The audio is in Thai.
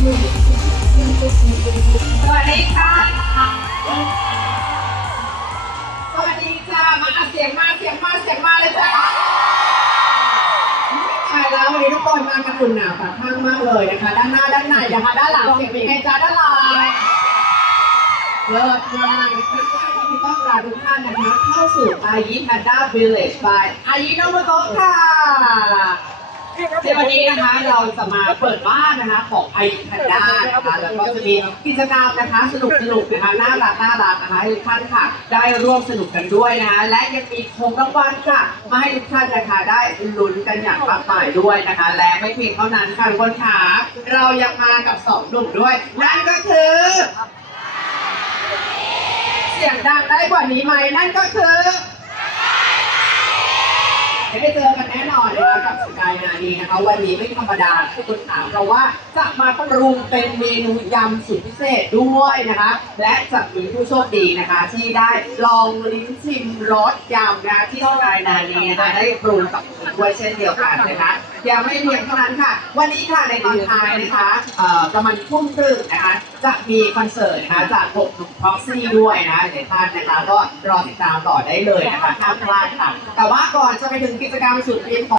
สวัสดีค่ะ สวัสดีจ้ามาเสียงมาเสียงมาเสียงมาเลยจ้าใช่แล้ววันนี้ทุกคนมากันอุ่นหนาฝาข้างมากเลยนะคะ ด้านหน้าด้านในนะคะด้านหลังเสียงเป็นไงจ้าด้านหลังเลิศมากนะคะที่ต้อนรับทุกท่านนะคะ เข้าสู่อายิพันด้าวิลเลจบายอายิโนโมโตะค่ะ นวันนี้นะคะเราจะมาเปิดบ้านนะคะของไอพันด้านะคะแล้วก็จะมีกิจกรรมนะคะสนุกสนุกนะคะน่ารักน่ารักนะคะให้ทุกท่านค่ะ ได้ร่วมสนุกกันด้วยนะคะและยังมีของรางวัลค่ะมาให้ทุกท่านนะคะได้ลุ้นกันอย่างมากมายด้วยนะคะ และไม่เพียงเท่านั้นค่ะทุกคนค่ะเรายังมากับสองหนุ่มด้วย นั่นก็คือ เสียงดังได้กว่านี้ไหมนั่นก็คือได้เจอกันแน่นอนนะคะกับสกายนานีนะคะวันนี้ไม่ธรรมดาทุกคนถามเราว่าจะมาปรุงเป็นเมนูยำสุดพิเศษด้วยนะคะ และจะมีผู้โชคดีนะคะ ที่ได้ลองลิ้มชิมรสยำนะคะที่สกายนานีนะคะได้ปรุงกับผมด้วยเช่นเดียวกันนะคะยังไม่เพียงเท่านั้นค่ะ วันนี้ค่ะในตอนท้ายนะคะเอ่อประมาณทุ่มครึ่งนะคะจะมีคอนเสิร์ตนะคะจากหกหนุ่มพ็อกซี่ด้วยนะคะเดี๋ยวท่านนะคะก็รอติดตามต่อได้เลยนะคะห้ามพลาดค่ะ แต่ว่าก่อนจะไปถึงกิจกรรมสุด Gracias.